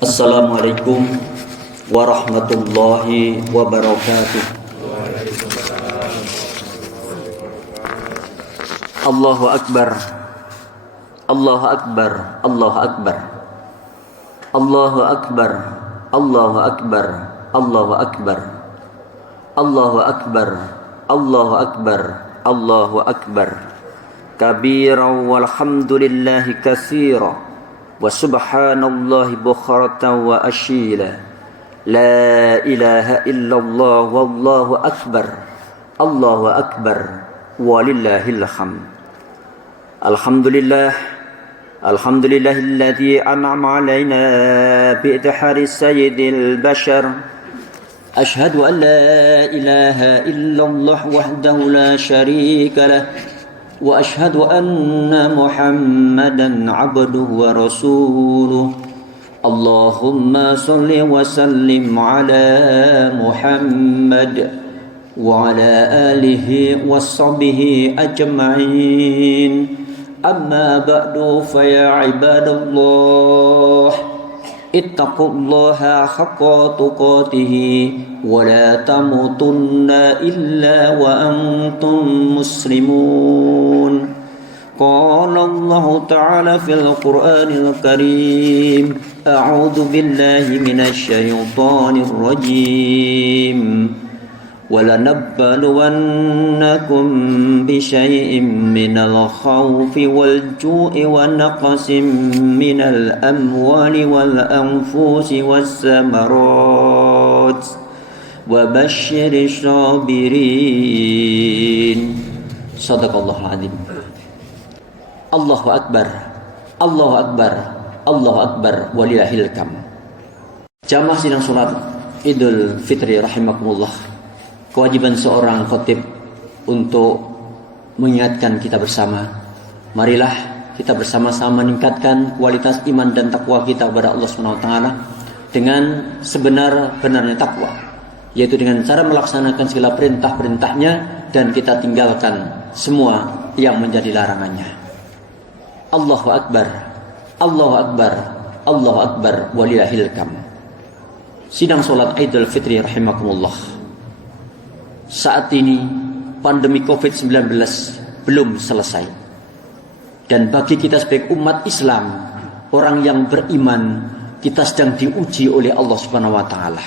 Assalamualaikum warahmatullahi wabarakatuh. Allahu Akbar, Allahu Akbar, Allahu Akbar, Allahu Akbar, Allahu Akbar, Allahu Akbar, Allahu Akbar, Allahu Akbar, Allahu Akbar. Kabiran walhamdulillahi katsiran wa subhanallahi bukhratan wa asyila. La ilaha illallah wallahu akbar. Allahu akbar walillahil hamd. Alhamdulillah, alhamdulillahilladzi an'ama 'alaina bi idhari sayyidil bashar. Ashhadu an la ilaha illallah wahdahu la syarika lah. Wa ashhadu anna Muhammadan 'abduhu wa rasuluh. Allahumma salli wa sallim ala Muhammad wa ala alihi wa sahbihi ajma'in. Amma ba'du fa ya ibadallah, ittaqullaha haqqa tuqatih wa la tamutunna illa wa antum muslimun. Qala Allah Ta'ala fil Qur'anil Karim, a'udzu billahi minasy syaithanir rajim. وَلَنَبَّلُوَنَّكُمْ بِشَيْءٍ مِّنَ الْخَوْفِ وَالْجُوعِ وَنَقْصٍ مِّنَ الْأَمْوَالِ وَالْأَنفُسِ وَالثَّمَرَاتِ وَبَشِّرِ الصَّابِرِينَ. Shadaqallahul adzim. Allahu Akbar, Allahu Akbar, Allahu Akbar walillahil hamd. Jamaah sidang salat Idul Fitri rahimakumullah. Kewajiban seorang khatib untuk mengingatkan kita bersama. Marilah kita bersama-sama meningkatkan kualitas iman dan takwa kita kepada Allah Subhanahu wa taala dengan sebenar-benarnya takwa, yaitu dengan cara melaksanakan segala perintah-perintahnya dan kita tinggalkan semua yang menjadi larangannya. Allahu Akbar, Allahu Akbar, Allahu Akbar walillahil hamd. Sidang salat Idul Fitri rahimakumullah. Saat ini pandemi COVID-19 belum selesai. Dan bagi kita sebagai umat Islam, orang yang beriman, kita sedang diuji oleh Allah Subhanahu wa taala.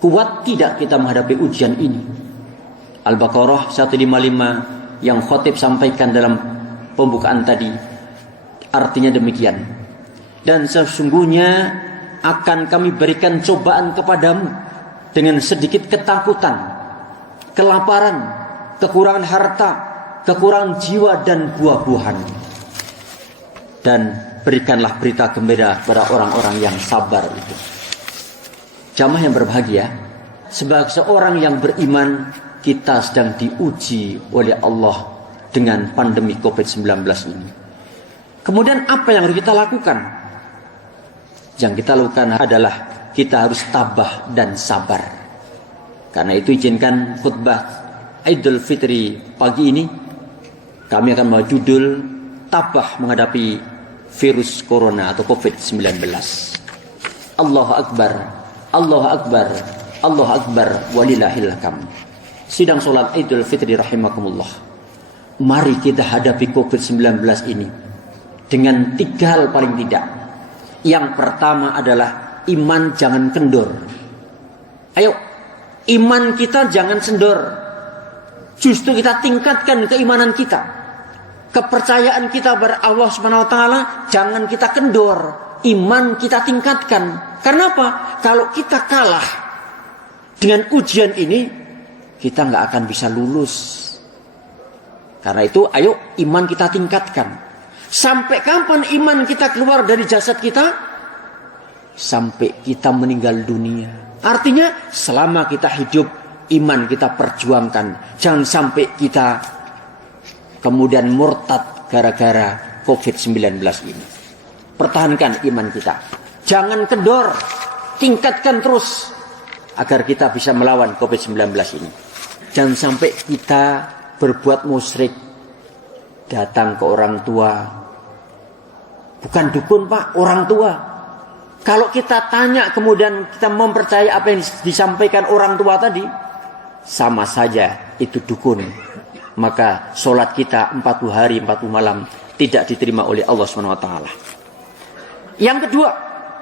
Kuat tidak kita menghadapi ujian ini? Al-Baqarah 155 yang khatib sampaikan dalam pembukaan tadi artinya demikian. Dan sesungguhnya akan kami berikan cobaan kepadamu dengan sedikit ketakutan, kelaparan, kekurangan harta, kekurangan jiwa dan buah-buahan. Dan berikanlah berita gembira kepada orang-orang yang sabar itu. Jamaah yang berbahagia, sebagai seorang yang beriman, kita sedang diuji oleh Allah dengan pandemi COVID-19 ini. Kemudian apa yang harus kita lakukan? Yang kita lakukan adalah kita harus tabah dan sabar. Karena itu izinkan khutbah Idul Fitri pagi ini kami akan membawa judul tabah menghadapi virus corona atau COVID-19. Allahu Akbar, Allahu Akbar, Allahu Akbar walillahil hamd. Sidang salat Idul Fitri rahimakumullah. Mari kita hadapi COVID-19 ini dengan 3 hal paling tidak. Yang pertama adalah iman jangan kendor. Ayo, iman kita jangan kendor. Justru kita tingkatkan keimanan kita. Kepercayaan kita kepada Allah Subhanahu wa taala jangan kita kendor. Iman kita tingkatkan. Karena apa? Kalau kita kalah dengan ujian ini, kita nggak akan bisa lulus. Karena itu, ayo iman kita tingkatkan. Sampai kapan iman kita keluar dari jasad kita? Sampai kita meninggal dunia. Artinya selama kita hidup, iman kita perjuangkan. Jangan sampai kita kemudian murtad gara-gara COVID-19 ini. Pertahankan iman kita. Jangan kendor. Tingkatkan terus agar kita bisa melawan COVID-19 ini. Jangan sampai kita berbuat musyrik. Datang ke orang tua. Bukan dukun, Pak, orang tua. Kalau kita tanya kemudian kita mempercayai apa yang disampaikan orang tua tadi, sama saja itu dukun. Maka sholat kita 40 hari 40 malam tidak diterima oleh Allah SWT. Yang kedua,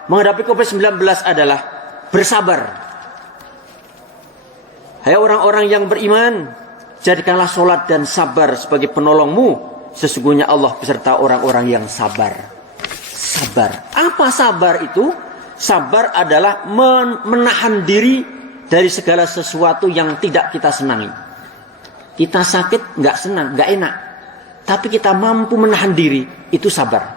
menghadapi COVID-19 adalah bersabar. Hai orang-orang yang beriman, jadikanlah sholat dan sabar sebagai penolongmu. Sesungguhnya Allah beserta orang-orang yang sabar. Sabar. Apa sabar itu? Sabar adalah menahan diri dari segala sesuatu yang tidak kita senangi. Kita sakit, nggak senang, nggak enak. Tapi kita mampu menahan diri, itu sabar.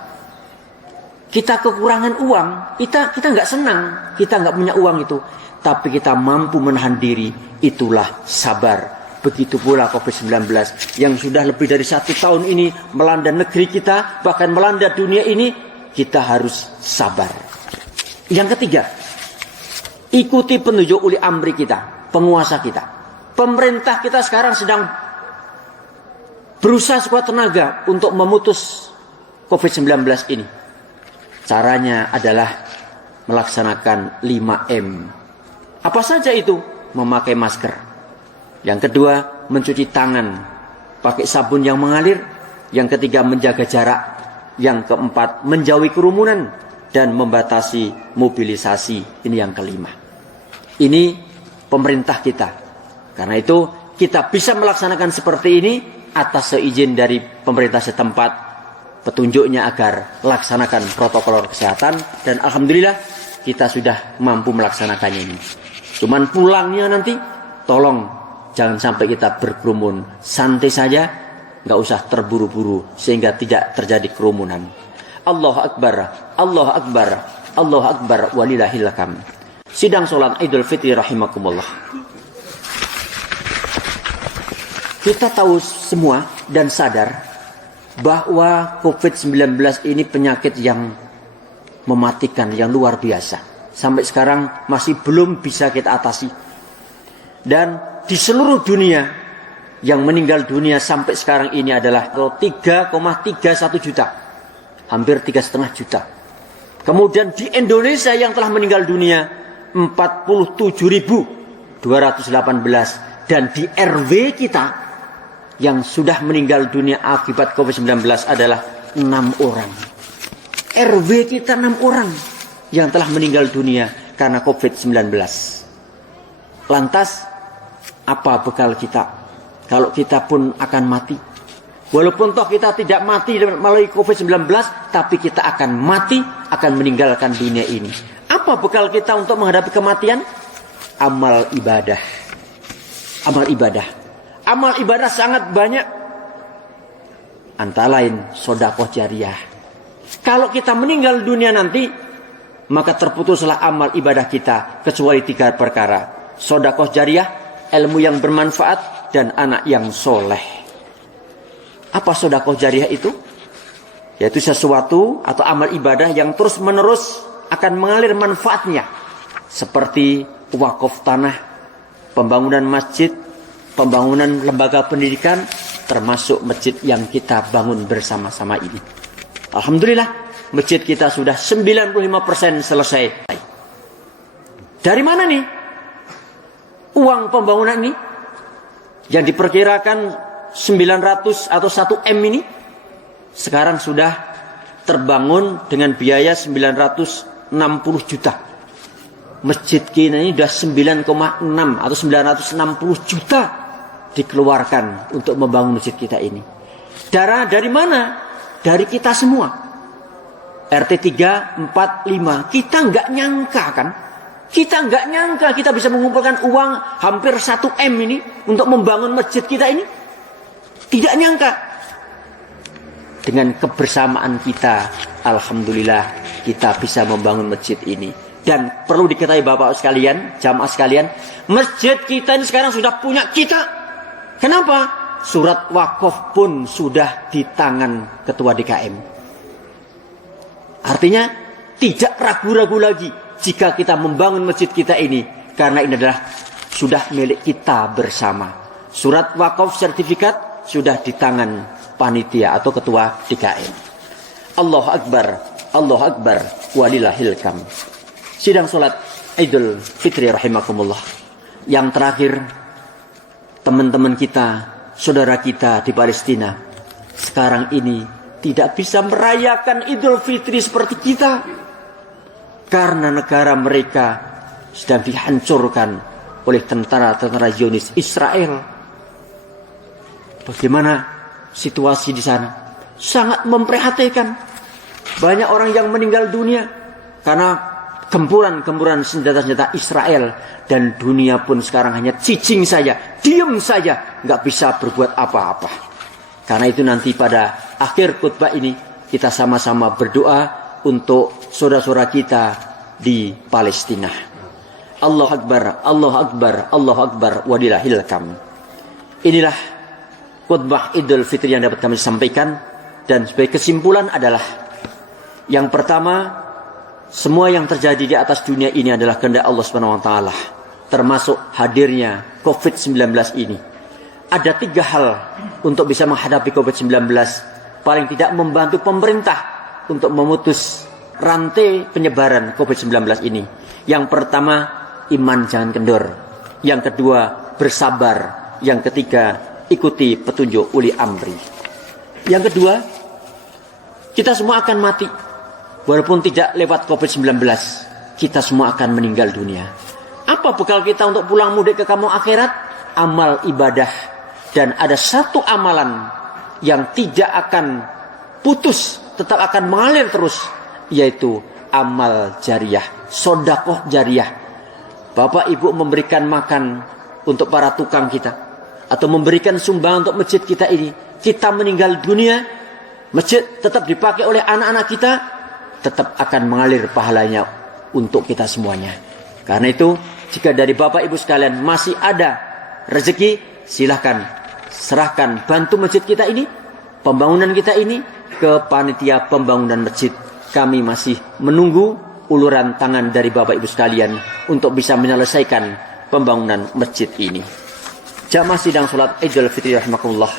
Kita kekurangan uang, kita nggak senang, kita nggak punya uang itu. Tapi kita mampu menahan diri, itulah sabar. Begitu pula COVID-19 yang sudah lebih dari 1 tahun ini melanda negeri kita, bahkan melanda dunia ini, kita harus sabar. Yang ketiga, ikuti petunjuk uli amri kita, penguasa kita. Pemerintah kita sekarang sedang berusaha sekuat tenaga untuk memutus COVID-19 ini. Caranya adalah melaksanakan 5M. Apa saja itu? Memakai masker. Yang kedua, mencuci tangan pakai sabun yang mengalir. Yang ketiga, menjaga jarak. Yang keempat, menjauhi kerumunan dan membatasi mobilisasi. Ini yang kelima. Ini pemerintah kita. Karena itu kita bisa melaksanakan seperti ini atas seizin dari pemerintah setempat, petunjuknya agar laksanakan protokol kesehatan, dan alhamdulillah kita sudah mampu melaksanakannya ini. Cuman pulangnya nanti tolong jangan sampai kita berkerumun, santai saja, nggak usah terburu-buru sehingga tidak terjadi kerumunan. Allahu Akbar, Allahu Akbar, Allahu Akbar, walillahil hamd. Sidang sholat Idul Fitri rahimakumullah. Kita tahu semua dan sadar bahwa COVID-19 ini penyakit yang mematikan, yang luar biasa. Sampai sekarang masih belum bisa kita atasi. Dan di seluruh dunia yang meninggal dunia sampai sekarang ini adalah 3,31 juta. Hampir 3,5 juta. Kemudian di Indonesia yang telah meninggal dunia 47.218. Dan di RW kita yang sudah meninggal dunia akibat COVID-19 adalah 6 orang. RW kita 6 orang yang telah meninggal dunia karena COVID-19. Lantas, apa bekal kita? Kalau kita pun akan mati. Walaupun toh kita tidak mati melalui COVID-19, tapi kita akan mati, akan meninggalkan dunia ini. Apa bekal kita untuk menghadapi kematian? Amal ibadah. Amal ibadah. Amal ibadah sangat banyak. Antara lain sedekah jariyah. Kalau kita meninggal dunia nanti, maka terputuslah amal ibadah kita kecuali 3 perkara. Sedekah jariyah, ilmu yang bermanfaat, dan anak yang soleh. Apa sedekah jariyah itu? Yaitu sesuatu atau amal ibadah yang terus menerus akan mengalir manfaatnya. Seperti wakaf tanah, pembangunan masjid, pembangunan lembaga pendidikan, termasuk masjid yang kita bangun bersama-sama ini. Alhamdulillah, masjid kita sudah 95% selesai. Dari mana nih uang pembangunan ini? Yang diperkirakan 900 atau 1 M ini sekarang sudah terbangun dengan biaya 960 juta. Masjid kita ini sudah 9,6 atau 960 juta dikeluarkan untuk membangun masjid kita ini. Dari mana? Dari kita semua. RT 3, 4, 5. Kita nggak nyangka kan? Kita nggak nyangka kita bisa mengumpulkan uang hampir 1 M ini untuk membangun masjid kita ini. Tidak nyangka. Dengan kebersamaan kita, alhamdulillah kita bisa membangun masjid ini. Dan perlu diketahui Bapak sekalian, jamaah sekalian, masjid kita ini sekarang sudah punya kita. Kenapa? Surat wakaf pun sudah di tangan Ketua DKM. Artinya tidak ragu-ragu lagi jika kita membangun masjid kita ini, karena ini adalah sudah milik kita bersama. Surat wakaf sertifikat sudah di tangan panitia atau Ketua DKM. Allahu Akbar, Allahu Akbar, walillahil hamd. sidang sholat Idul Fitri rahimakumullah. Yang terakhir, teman-teman kita, saudara kita di Palestina sekarang ini tidak bisa merayakan Idul Fitri seperti kita karena negara mereka sedang dihancurkan oleh tentara-tentara Zionis Israel. Bagaimana situasi di sana? Sangat memprihatinkan. Banyak orang yang meninggal dunia karena gempuran-gempuran senjata-senjata Israel, dan dunia pun sekarang hanya cicing saja, diam saja, nggak bisa berbuat apa-apa. Karena itu nanti pada akhir khutbah ini kita sama-sama berdoa untuk saudara-saudara kita di Palestina. Allahu Akbar, Allahu Akbar, Allahu Akbar, walillahil hamd. Inilah khutbah Idul Fitri yang dapat kami sampaikan, dan sebagai kesimpulan adalah yang pertama, semua yang terjadi di atas dunia ini adalah kehendak Allah Subhanahu wa taala, termasuk hadirnya COVID-19 ini. Ada 3 hal untuk bisa menghadapi COVID-19, paling tidak membantu pemerintah untuk memutus rantai penyebaran COVID-19 ini. Yang pertama, iman jangan kendor. Yang kedua, bersabar. Yang ketiga, ikuti petunjuk uli amri. Yang kedua, kita semua akan mati. Walaupun tidak lewat COVID-19, kita semua akan meninggal dunia. Apa bekal kita untuk pulang mudik ke kampung akhirat? Amal ibadah. Dan ada satu amalan yang tidak akan putus, tetap akan mengalir terus, yaitu amal jariah, sedekah jariah. Bapak ibu memberikan makan untuk para tukang kita, atau memberikan sumbangan untuk masjid kita ini. Kita meninggal dunia, masjid tetap dipakai oleh anak-anak kita, tetap akan mengalir pahalanya untuk kita semuanya. Karena itu, jika dari Bapak Ibu sekalian masih ada rezeki, silahkan serahkan, bantu masjid kita ini, pembangunan kita ini, ke panitia pembangunan masjid. Kami masih menunggu uluran tangan dari Bapak Ibu sekalian untuk bisa menyelesaikan pembangunan masjid ini. Jamaah sidang salat Idul Fitri rahimakumullah.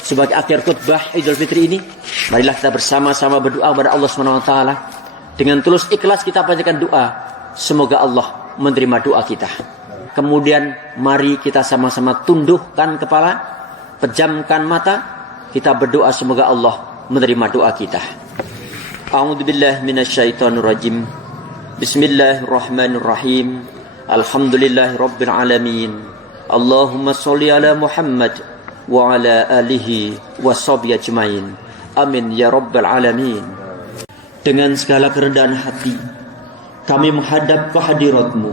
Sebagai akhir khutbah Idul Fitri ini, marilah kita bersama-sama berdoa kepada Allah Subhanahu wa taala. Dengan tulus ikhlas kita panjatkan doa, semoga Allah menerima doa kita. Kemudian mari kita sama-sama tundukkan kepala, pejamkan mata, kita berdoa semoga Allah menerima doa kita. A'udzubillahi minasyaitonirrajim. Bismillahirrahmanirrahim. Alhamdulillahirabbil alamin. Allahumma sholli ala Muhammad wa ala alihi washabihi ajmain. Amin ya rabbal alamin. Dengan segala kerendahan hati kami menghadap kehadirat-Mu,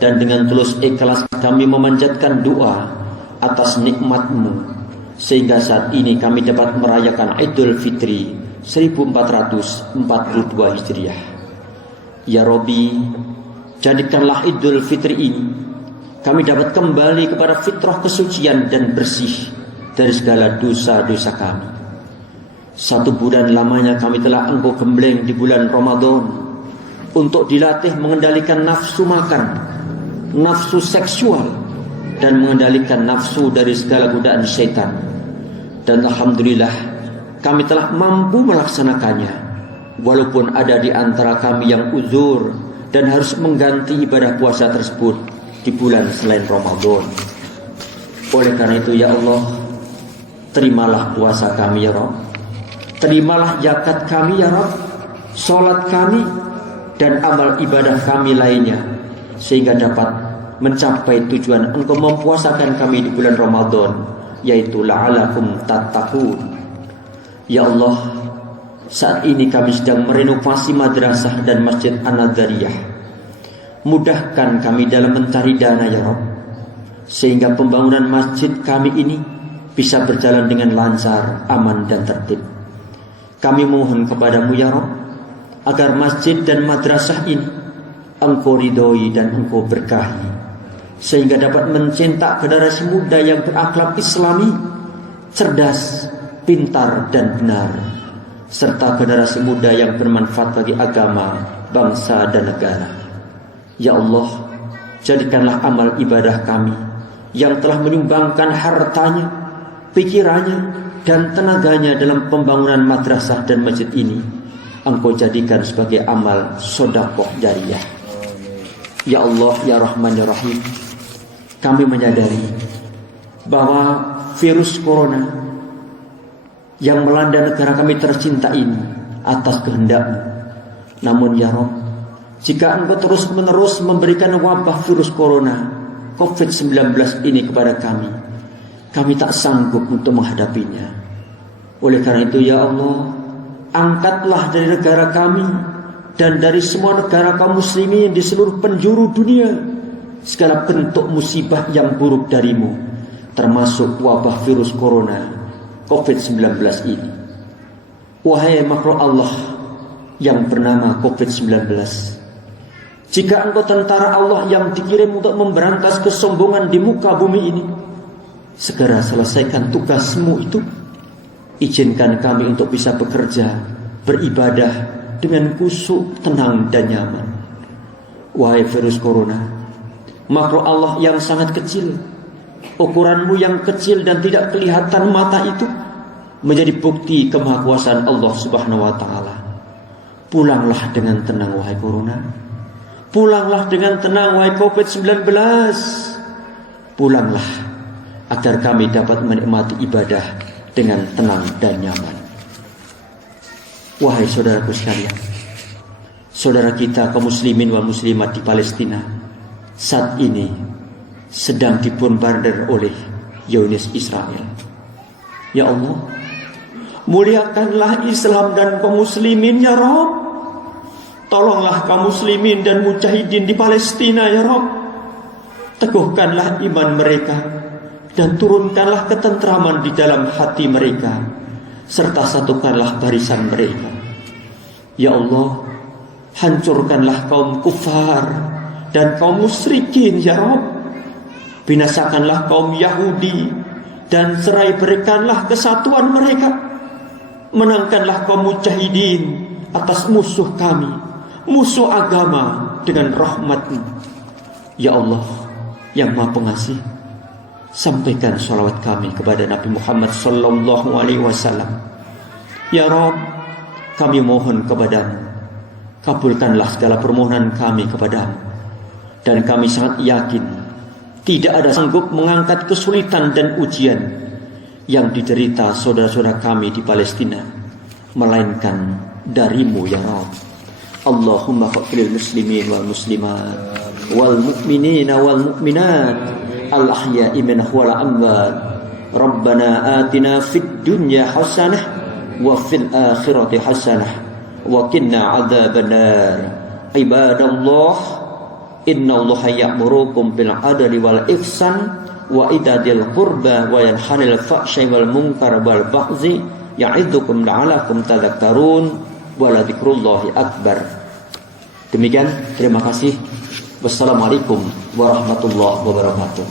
dan dengan tulus ikhlas kami memanjatkan doa atas nikmat-Mu, sehingga saat ini kami dapat merayakan Idul Fitri 1442 Hijriah. Ya Rabbi, jadikanlah Idul Fitri ini kami dapat kembali kepada fitrah kesucian dan bersih dari segala dosa-dosa kami. 1 bulan lamanya kami telah Engkau gembleng di bulan Ramadan untuk dilatih mengendalikan nafsu makan, nafsu seksual, dan mengendalikan nafsu dari segala godaan syaitan. Dan alhamdulillah kami telah mampu melaksanakannya, walaupun ada di antara kami yang uzur dan harus mengganti ibadah puasa tersebut di bulan selain Ramadan. Oleh karena itu ya Allah, terimalah puasa kami ya Rabb, terimalah zakat kami ya Rabb, salat kami dan amal ibadah kami lainnya, sehingga dapat mencapai tujuan Engkau mempuasakan kami di bulan Ramadan, yaitu la'alakum tattaqun. Ya Allah, saat ini kami sedang merenovasi madrasah dan masjid An-Nadariyah. Mudahkan kami dalam mencari dana ya Rabb, sehingga pembangunan masjid kami ini bisa berjalan dengan lancar, aman dan tertib. Kami mohon kepadamu ya Rabb, agar masjid dan madrasah ini Engkau ridhoi dan Engkau berkahi, sehingga dapat mencetak generasi muda yang berakhlak Islami, cerdas, pintar dan benar, serta generasi muda yang bermanfaat bagi agama, bangsa dan negara. Ya Allah, jadikanlah amal ibadah kami yang telah menyumbangkan hartanya, pikirannya dan tenaganya dalam pembangunan madrasah dan masjid ini, Engkau jadikan sebagai amal sedekah jariyah. Ya Allah, Ya Rahman, Ya Rahim, kami menyadari bahwa virus corona yang melanda negara kami tercinta ini atas kehendak-Mu. Namun ya Rabb, jika Engkau terus-menerus memberikan wabah virus corona COVID-19 ini kepada kami tak sanggup untuk menghadapinya. Oleh karena itu ya Allah, angkatlah dari negara kami dan dari semua negara kaum muslimin di seluruh penjuru dunia segala bentuk musibah yang buruk dari-Mu, termasuk wabah virus corona COVID-19 ini. Wahai makhluk Allah yang bernama COVID-19, jika Engkau tentara Allah yang dikirim untuk memberantas kesombongan di muka bumi ini, segera selesaikan tugasmu itu. Izinkan kami untuk bisa bekerja, beribadah dengan khusyuk, tenang dan nyaman. Wahai virus corona, makhluk Allah yang sangat kecil, ukuranmu yang kecil dan tidak kelihatan mata itu menjadi bukti kemahakuasaan Allah Subhanahu wa Ta'ala. Pulanglah dengan tenang wahai corona. Pulanglah dengan tenang wahai COVID-19. Pulanglah agar kami dapat menikmati ibadah dengan tenang dan nyaman. Wahai saudaraku sekalian, saudara kita kaum muslimin wal muslimat di Palestina saat ini sedang dibombardir oleh Zionis Israel. Ya Allah, muliakanlah Islam dan kaum muslimin ya Rabb. Tolonglah kaum muslimin dan mujahidin di Palestina ya Rabb. Teguhkanlah iman mereka dan turunkanlah ketentraman di dalam hati mereka, serta satukanlah barisan mereka. Ya Allah, hancurkanlah kaum kufar dan kaum musyrikin ya Rabb. Binasakanlah kaum Yahudi dan serai berikanlah kesatuan mereka. Menangkanlah kaum mujahidin atas musuh kami, musuh agama dengan rahmat-Mu. Ya Allah yang Maha Pengasih, sampaikan salawat kami kepada Nabi Muhammad sallallahu alaihi wasallam. Ya Rabb, kami mohon kepadamu, kabulkanlah segala permohonan kami kepadamu. Dan kami sangat yakin tidak ada sanggup mengangkat kesulitan dan ujian yang diderita saudara-saudara kami di Palestina melainkan dari-Mu ya Rabb. Allahumma faqfiril muslimin wal muslimat wal mu'minina wal mu'minat al ahya'i minhum wal amwat. Rabbana atina fid dunya hasanah wa fil akhirati hasanah wa qina adzabannar. Ibadallah, innallaha ya'murukum bil adli wal ihsan wa itadil qurba wa yanhanil fahsya'i wal munkar wal baghi ya'idzukum la'alakum tadhakkarun wa la dzikrullahi akbar. Demikian, terima kasih. Wassalamualaikum warahmatullahi wabarakatuh.